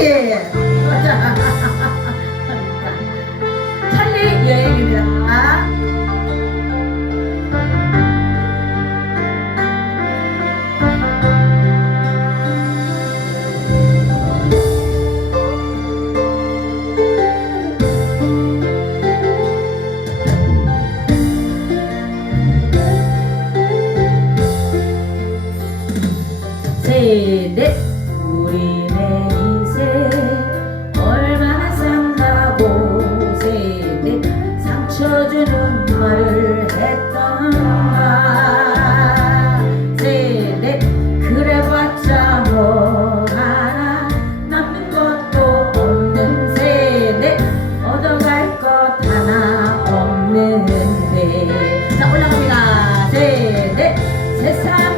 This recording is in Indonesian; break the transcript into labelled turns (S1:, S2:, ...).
S1: 예. 찰리 여행입니다. 셋, 넷. This time